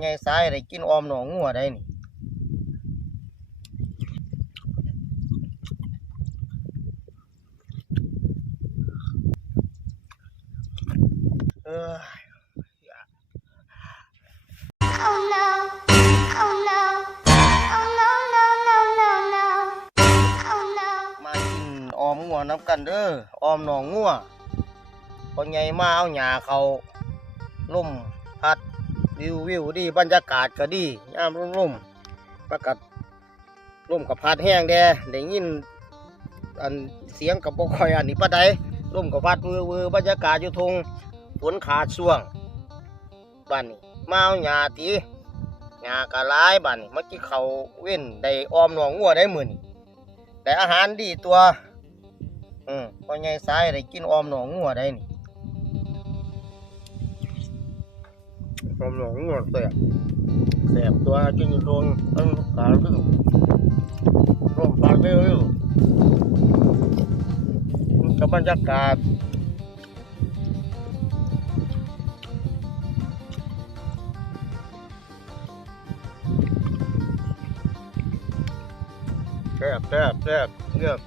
ใหญ่ซ้ายได้กินออมหนองงัวได้นี่เออ Oh no. Oh no. Oh no, no, no, no, no. Oh no. มากินออมงัวน้ำกันเด้อออมหนองงัวพอใหญ่มาเอาหญ้าเขาล่มพัด วิววิวดีบรรยากาศก็ดียามร่มร่มประกัดร่มกับพัดแห้งแดได้ยินอันเสียงกับบ่ค่อยอันนี้ปะใดร่มกับพัดวือวือบรรยากาศอยู่ทงฝนขาดช่วงบ้านนี้มาเอาหญ้าตีหญ้ากะหลายบ้านนี้มากินเขาเว้นได้ออมหนองงัวได้หมื้อนแต่อาหารดีตัว อืมพอใหญ่ซ้ายได้กินออมหนองงัวได้นี่ ออมหนองงัวแสบแสบตัวกินอยู่ตรงอันขาขึ้นร่มปากเร็วๆกับบรรยากาศแซ่บแซ่บแซ่บเลือก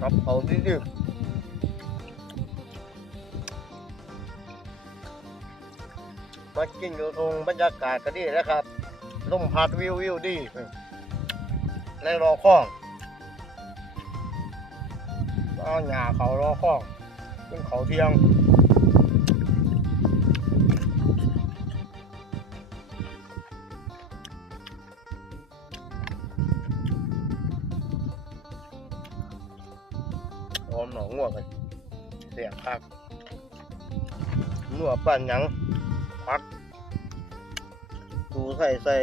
ครับเอาดิบ มากินอยู่ตรงบรรยากาศก็ดีนะครับลมพัดวิววิวดีในรอข้องเอาหญ้าเขารอข้องขึ้นเขาเทียงหอมหนองงัวกันเสียงคักนัวปั่นยัง พักดูใส่ใส่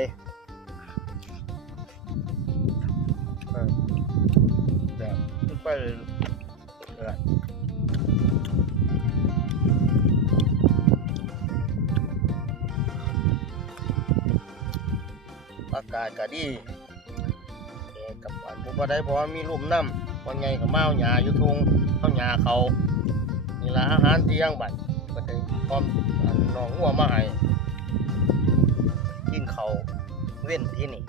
เออแบบขึ้นไปเลยเลยอากาศก็ดีเอ่อกับอันผู้บ่ได้เพราะว่ามีลมน้ำวันไงก็มาเอาหญ้าอยู่ทุ่งเอาหญ้าเขานี่ละอาหารเที่ยงบัด ก็ได้พร้อมอันน้องงัวมาให้กินเขาเว้นที่นี่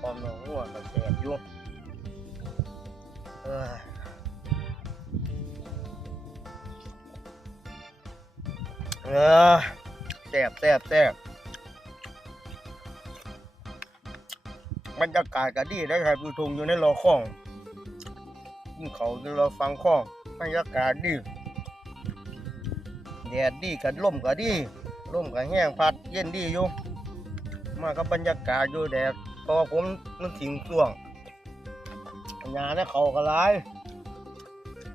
พร้อมน้องงัวก็แสบอยู่เอ้ยเออแสบแสบแสบบรรยากาศก็ดีนะครับอยู่ทุ่งอยู่ในรอข้องกินเขาวอยู่รอฟังข้องบรรยากาศดี แดดดีกับลมก็ดีลมก็แห้งพัดเย็นดีอยู่ มากับบรรยากาศอยู่แดดเพราะผมนึกถึงช่วงหญ้าในเขาก็หลาย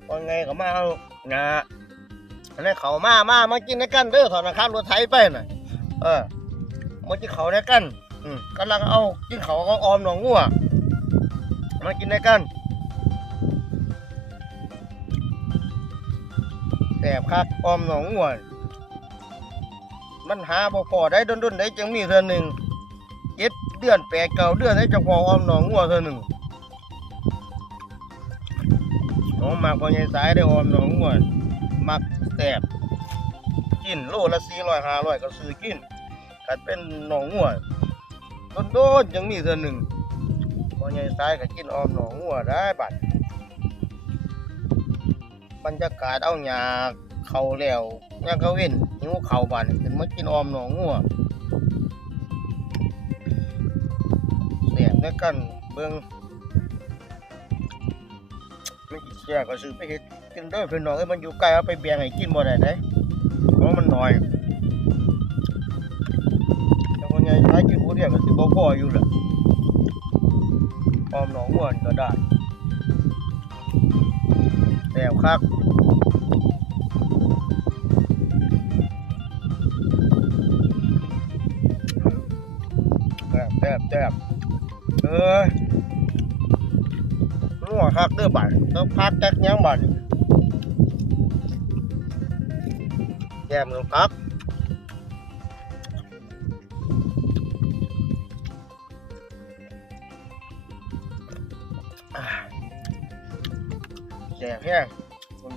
พอไงก็มาเอาหญ้าอันนี้เขามามามากินในกันเด้อถอนนะครับรถไถไปน่ะ เออมากินเขาในกันอืมกำลังเอากินเขาก็ออมหนองงัวมากินด้วยกัน แสบคักออมหนองงัวมันหาบ่พอได้ดนๆได้จังมีเทื่อหนึ่งเจ็ดเดือนแปดเก้าเดือนได้จังพอออมหนองงัวเทื่อหนึ่งน้องมากพอใหญ่สายได้ออมหนองงัวมักแสบกินโลละสี่ร้อยห้าร้อยก็ซื้อกินกัดเป็นหนองงัวโดนดนๆยังมีเทือหนึ่งพอใหญ่ซ้ายก็กินออมหนองงัวได้บัด บรรยากาศเอาหญ้าเขาแล้วยางก็เว้นหิวเขาบัดขึ้นมากินออมหนองงัวแสบด้วยกันเบิ่งไม่กินเสียก็ซื้อไปเฮ็ดกินด้อเพิ่นน้องเอ้มันอยู่ไกลเอาไปแบ่งให้กินบ่ได้เด้เพราะมันน้อยแต่คนใหญ่ใช้กินผู้เดียวก็สิบ่พออยู่แหละออมหนองม่วนก็ได้ แซ่บคักแซ่บแซ่บแซ่บเอ้ยนัวคักเด้อบัดต้องพักแจ๊กยังบัดแซ่บเด้อคักแจกแห้งมัน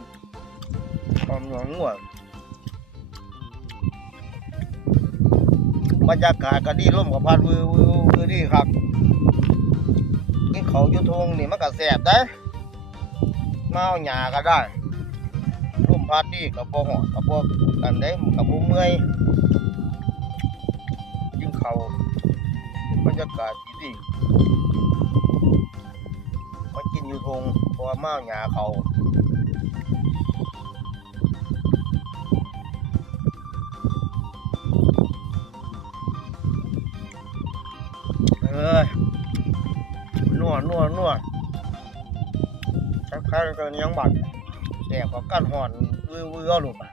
หอมหนองหัวบรรยากาศก็ดีร่มกับพัดวิววิววิวดีครับกินเขายุทงนี่มันก็แสบได้มาเอาหญ้าก็ได้ร่มพัดดีกับบ่หอกับบ่กันได้กับบ่เมื่อยกินเขาบรรยากาศดีดี กินอยู่ทงเพราะว่ามาเอาหญ้าเขาเอ้ยนัวนัวนัวชักคล้ายๆกันยังบัดแสบกับกั้นหอนวือวืออลูกอะ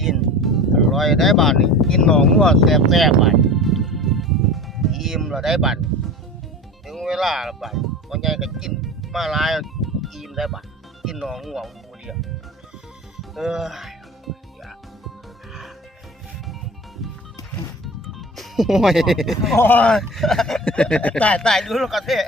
กินอร่อยได้บาดนี่กินหนองงัวแสบแสบบัดอิ่มแล้วได้บัด เวลาแล้วบัดวันใหญ่ก็กินมาหลายอิ่มได้บัดกินหนองงัวหมูเดียวเออโอ้ยโอ้ยตายตายดูแล้วกันเท่